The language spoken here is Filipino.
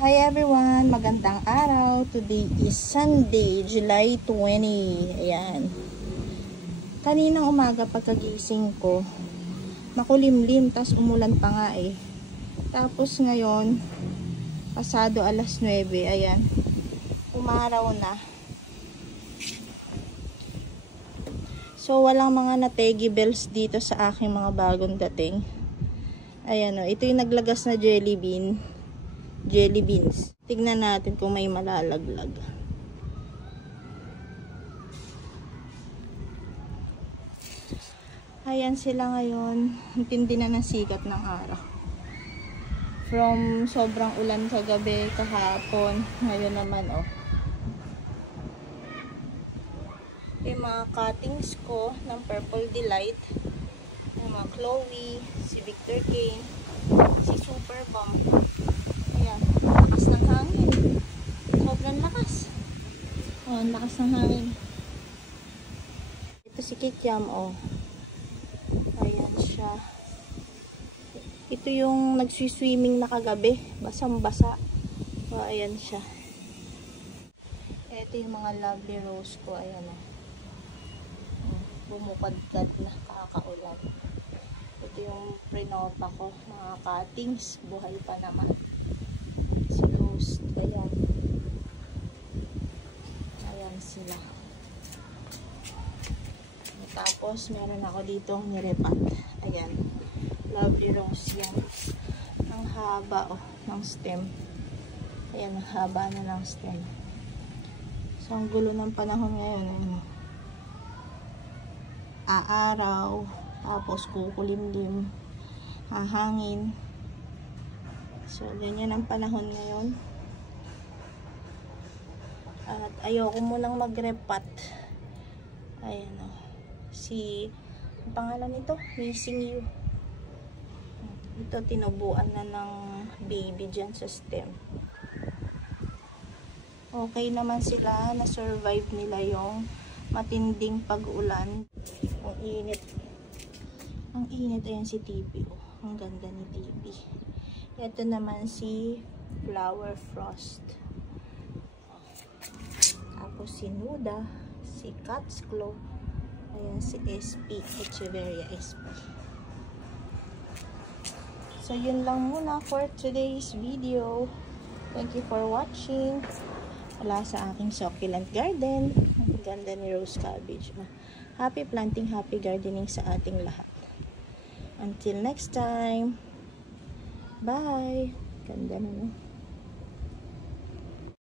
Hi everyone! Magandang araw. Today is Sunday, July 20. Ayan. Kaninang umaga pagkagising ko, makulimlim, tas umulan pa nga eh. Tapos ngayon, pasado alas 9, ayan. Umaraw na. So, walang mga nategi bells dito sa aking mga bagong dating. Ayan o, ito yung naglagas na jelly beans. Tignan natin kung may malalaglag. Ayan sila ngayon. Intindi na ng sikat ng araw. From sobrang ulan kagabi, kahapon, ngayon naman oh. Yung mga cuttings ko ng Purple Delight, yung mga Chloe, si Victor Kane, si Super Bomb. Ayan, lakas ng hangin. Sobrang lakas. Oh, ang lakas ng hangin. Ito si Kikiam, oh. Ayan siya. Ito yung nagsiswimming na kagabi. Basang-basa. Oh, ayan siya. Ito yung mga lovely rose ko. Ayan, oh. Bumukadkad na, kakaulan. Ito yung prinota ko. Mga cuttings. Buhay pa naman. Si Ghost. Ayan. Ayan sila. Tapos, meron ako ditong nirepat. Ayan. Lovely rose yan. Ang haba, oh, ng stem. Ayan, ang haba na ng stem. So, ang gulo ng panahon ngayon. Ayan. Aaraw. Tapos, kukulimlim. Hahangin. So, ganyan ang panahon ngayon. At ayoko munang magrepat. Ayan o. Ang pangalan nito, Missing You. Ito, tinubuan na ng baby dyan sa stem. Okay naman sila. Na-survive nila yung matinding pag-ulan. Ang init. Ang init. Ayan si Tipi. Oh. Ang ganda ni Tipi. Ito naman si Flower Frost. Tapos si Nuda, si Cat's Claw, ayan si SP, Echeverria SP. So yun lang muna for today's video. Thank you for watching. Wala sa aking succulent garden. Ang ganda ni rose cabbage. Happy planting, happy gardening sa ating lahat. Until next time. Bye! Ganda na, no?